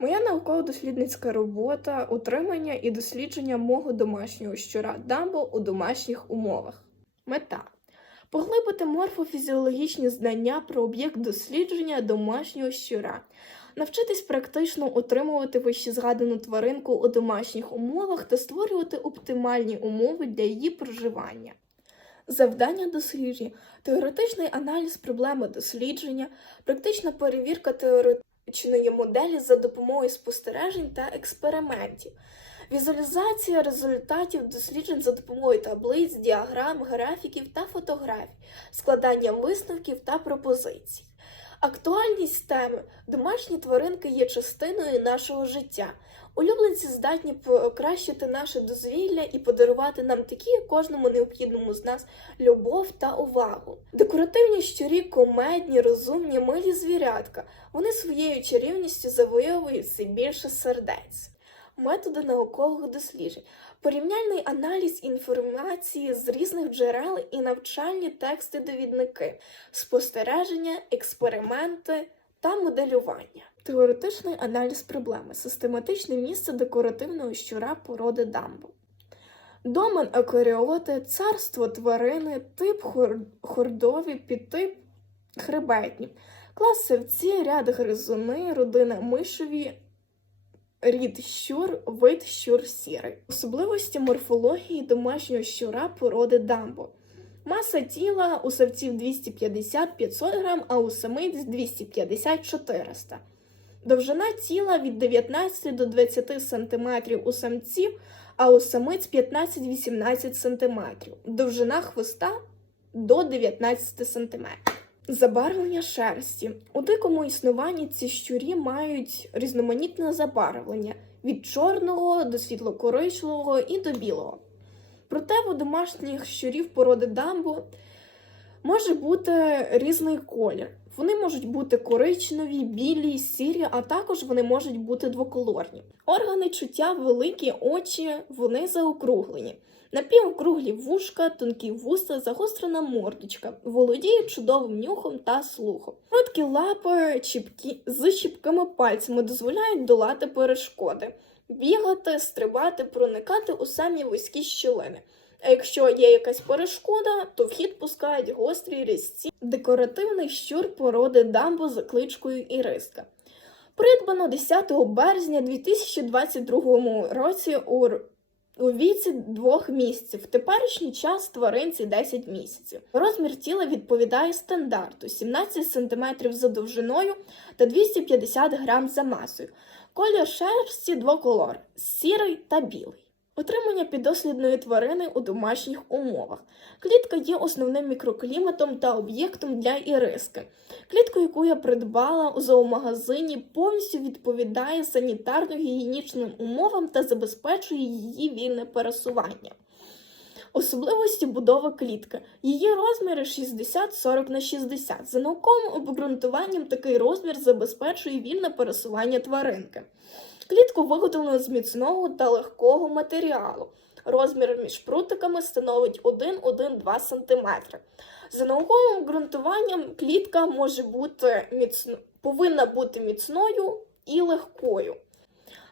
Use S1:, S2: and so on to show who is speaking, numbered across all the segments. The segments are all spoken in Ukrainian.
S1: Моя науково-дослідницька робота утримання і дослідження мого домашнього щура дамбо у домашніх умовах. Мета поглибити морфофізіологічні знання про об'єкт дослідження домашнього щура, навчитись практично утримувати вищезгадану тваринку у домашніх умовах та створювати оптимальні умови для її проживання. Завдання дослідження теоретичний аналіз проблеми дослідження, практична перевірка теоретичної моделі за допомогою спостережень та експериментів, візуалізація результатів досліджень за допомогою таблиць, діаграм, графіків та фотографій, складання висновків та пропозицій. Актуальність теми домашні тваринки є частиною нашого життя. Улюбленці здатні покращити наше дозвілля і подарувати нам такі, кожному необхідному з нас, любов та увагу. Декоративні щурі комедні, розумні, милі звірятка. Вони своєю чарівністю завойовують все більше сердець. Методи наукових досліджень, порівняльний аналіз інформації з різних джерел і навчальні тексти-довідники, спостереження, експерименти та моделювання. Теоретичний аналіз проблеми, систематичне місце декоративного щура породи дамбу. Домен акаріоти, царство тварини, тип хор- хордові, підтип хребетні, клас севці, ряд гризуни, родина мишові, рід щур, вид щур сірий. Особливості морфології домашнього щура породи дамбо. Маса тіла у савців 250-500 грам, а у самиць 250-400 Довжина тіла від 19 до 20 см у самців, а у самиць 15-18 см. Довжина хвоста до 19 см. Забарвлення шерсті. У дикому існуванні ці щурі мають різноманітне забарвлення від чорного до світло-коричневого і до білого. Проте у домашніх щурів породи дамбо може бути різний колір. Вони можуть бути коричневі, білі, сірі, а також вони можуть бути двоколорні. Органи чуття великі, очі, вони заокруглені. Напівокруглі вушка, тонкі вуста, загострена мордочка, володіють чудовим нюхом та слухом. Короткі лапи чіпкі, з чіпкими пальцями дозволяють долати перешкоди, бігати, стрибати, проникати у самі вузькі щілини. А якщо є якась перешкода, то в хід пускають гострі різці. Декоративний щур породи дамбо за кличкою Іриска. Придбано 10 березня 2022 році у, у віці двох місяців. В теперішній час тваринці 10 місяців. Розмір тіла відповідає стандарту 17 см за довжиною та 250 грам за масою. Колір шерсті двоколор сірий та білий. Отримання піддослідної тварини у домашніх умовах. Клітка є основним мікрокліматом та об'єктом для іриски. Клітка, яку я придбала у зоомагазині, повністю відповідає санітарно-гігієнічним умовам та забезпечує її вільне пересування. Особливості будови клітки. Її розміри 60-40 на 60. За науковим обґрунтуванням такий розмір забезпечує вільне пересування тваринки. Клітку виготовлено з міцного та легкого матеріалу. Розмір між прутиками становить 1-1-2 см. За науковим ґрунтуванням, клітка може бути міцно... повинна бути міцною і легкою.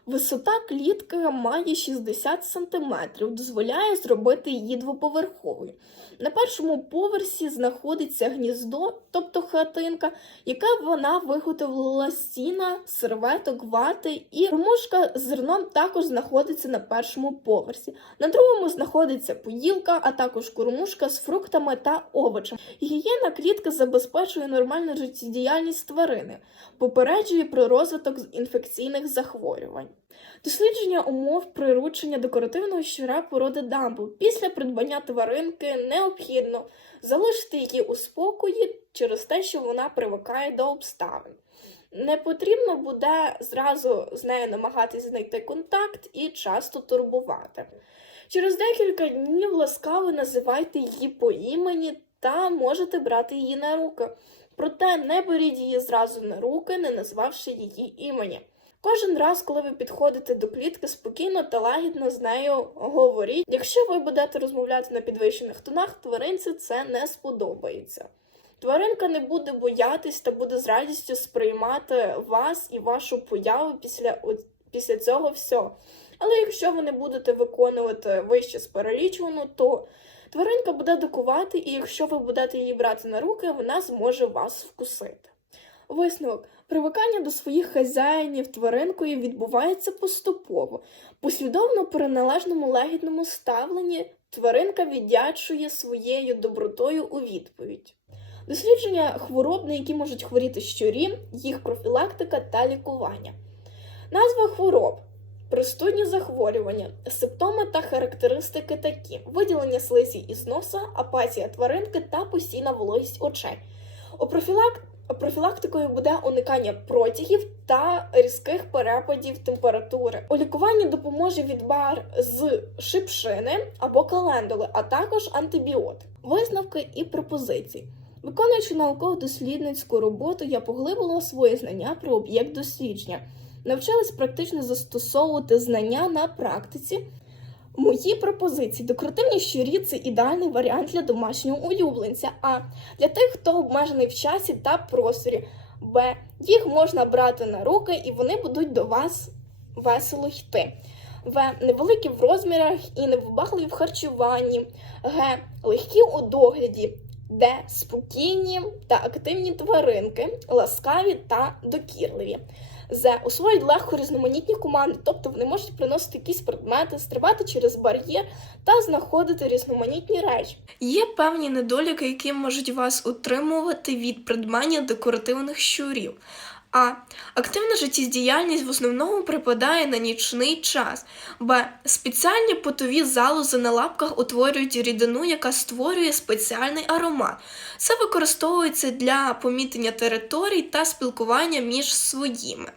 S1: Висота клітки має 60 см, дозволяє зробити її двоповерховою. На першому поверсі знаходиться гніздо, тобто хатинка, яка вона виготовила з сіна, серветок, вати, і кормушка з зерном також знаходиться на першому поверсі. На другому знаходиться поїлка, а також кормушка з фруктами та овочами. Гігієна клітки забезпечує нормальну життєдіяльність тварини, попереджує про розвиток інфекційних захворювань. Дослідження умов приручення декоративного щура породи дамбу. Після придбання тваринки необхідно залишити її у спокої через те, що вона привикає до обставин. Не потрібно буде зразу з нею намагатись знайти контакт і часто турбувати. Через декілька днів ласкаво називайте її по імені та можете брати її на руки. Проте не беріть її зразу на руки, не назвавши її імені. Кожен раз, коли ви підходите до клітки, спокійно та лагідно з нею говоріть. Якщо ви будете розмовляти на підвищених тонах, тваринці це не сподобається. Тваринка не буде боятись та буде з радістю сприймати вас і вашу появу після, після цього всього. Але якщо ви не будете виконувати вище з то тваринка буде докувати, і якщо ви будете її брати на руки, вона зможе вас вкусити. Висновок. Привикання до своїх хазяїнів тваринкою відбувається поступово. Послідовно при належному лагідному ставленні тваринка віддячує своєю добротою у відповідь. Дослідження хвороб, на які можуть хворіти щурі, їх профілактика та лікування. Назва хвороб. Простудні захворювання, симптоми та характеристики такі: виділення слизі із носа, апатія тваринки та постійна вологість очей. У профілак... профілактикою буде уникання протягів та різких перепадів температури. У лікуванні допоможе відбар з шипшини або календули, а також антибіотик. Висновки і пропозиції. Виконуючи науково-дослідницьку роботу, я поглибила свої знання про об'єкт дослідження, навчилась практично застосовувати знання на практиці. Мої пропозиції декоративні щурі це ідеальний варіант для домашнього улюбленця. А для тих, хто обмежений в часі та просторі, Б. Їх можна брати на руки і вони будуть до вас весело йти. В. Невеликі в розмірах і невибагливі в харчуванні. Г. Легкі у догляді. Д. Спокійні та активні тваринки, ласкаві та докірливі. З. Усвоюють легко різноманітні команди, тобто вони можуть приносити якісь предмети, стрибати через бар'єр та знаходити різноманітні речі. Є певні недоліки, які можуть вас утримувати від придбання декоративних щурів. А активна життєздіяльність в основному припадає на нічний час, Б. Спеціальні потові залози на лапках утворюють рідину, яка створює спеціальний аромат. Це використовується для помітення територій та спілкування між своїми.